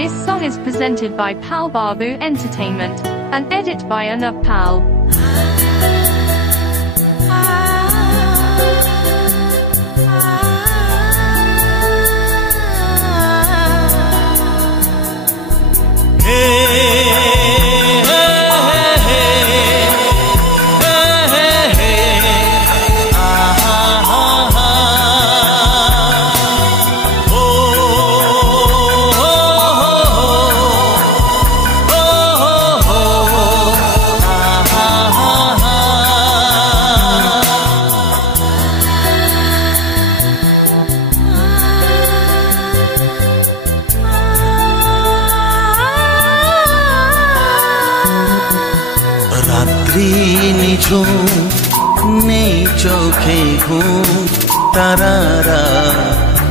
This song is presented by Pal Babu Entertainment and edit by Anub Pal. নিঝুম নেই চোখে ঘুম তারারা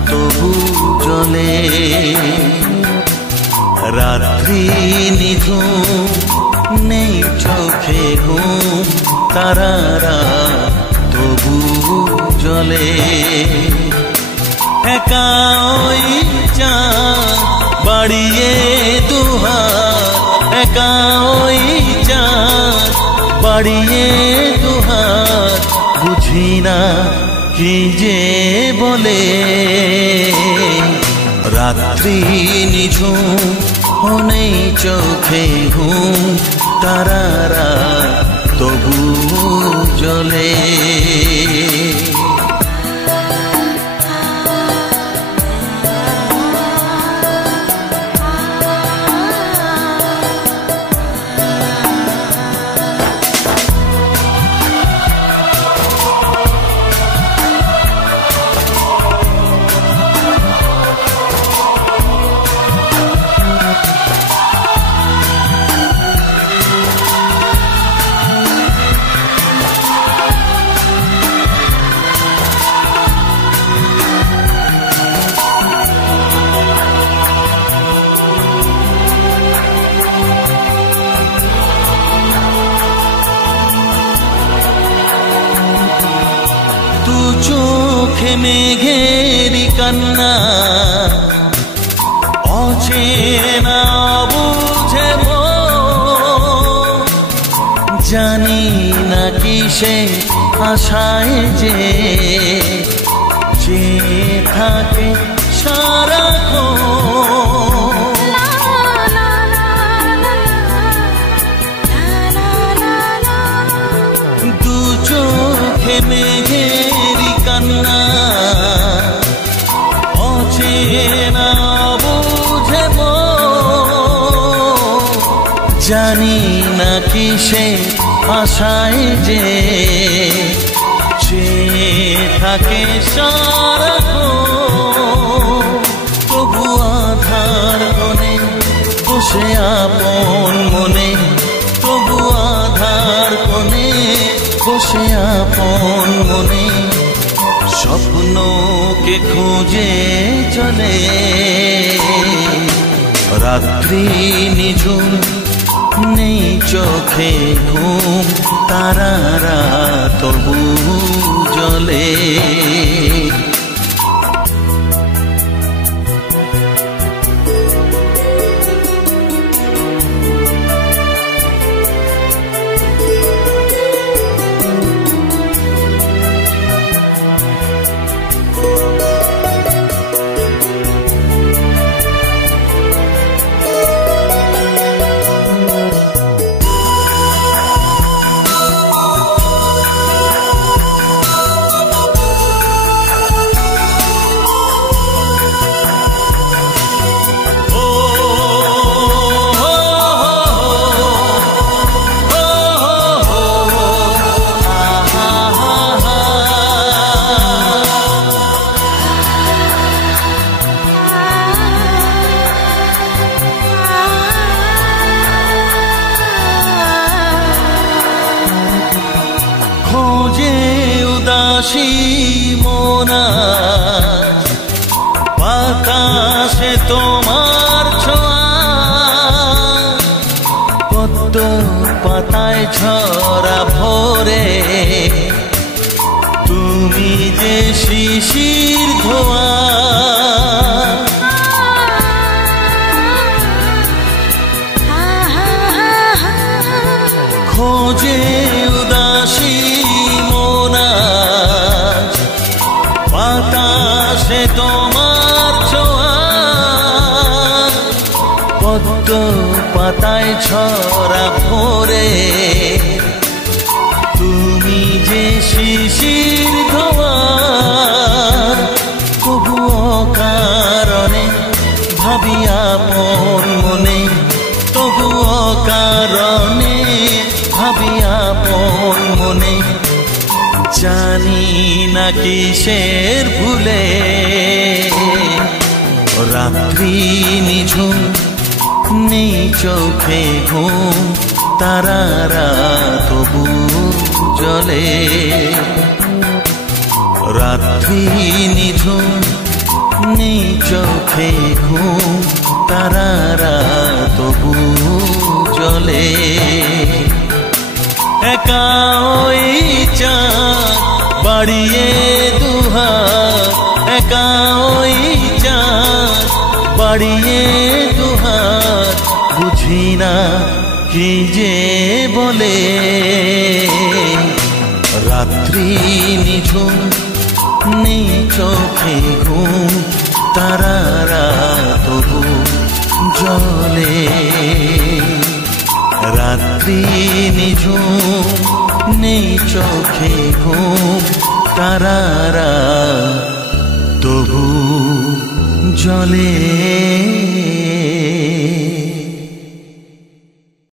তবু জ্বলে রাত্রি নিঝুম নেই চোখে ঘুম তারারা তবু জ্বলে একা ওই চাঁদ বাড়িয়ে দুহাত একা ওই চাঁদ বাড়িয়ে দুহাত বুঝি না কি যে বলে রাত্রি নিঝুম নেই চোখে ঘুম তারারা তবু জ্বলে চোখে মেঘেরি কান্না অচেনা বুঝে জানি না কিসে আশায় যে থাকে সারাক্ষণ দু চোখে মেঘেরি কান্না অচেনা বুঝে জানি না কিসে আশায় যে থাকে সারাক্ষণ তবু আধার মনে বসে আপন মনে তবু আধার মনে বসে আপন মনে স্বপ্নকে খুঁজে চলে রাত্রি নিঝুম নেই চোখে ঘুম তারারা তবু জ্বলে বাতাসে তোমার ছোঁয়া পদ্ম পাতায় ঝরা ভোরে তুমি যে শিশির ধোয়া ঝরা ভোরে তুমি যে শিশির ধোয়ার তবুও কারণে ভাবি আপন মনে তবুও কারণে ভাবি আপন মনে জানি না কিসের ভুলে রাত্রি নিঝুম নেই চোখে ঘুম তারারা তবু জলে রাত্রি নিঝুম নেই চোখে ঘুম তারারা তবু জলে একা ওই চাঁদ বাড়িয়ে দুহাত একা ওই চাঁদ বাড়িয়ে দুহাত বুঝি না কি যে বলে রাত্রি নিঝুম নেই চোখে ঘুম তারারা তবু জলে রাত্রি নিঝুম নেই চোখে ঘুম তারারা তবু জলে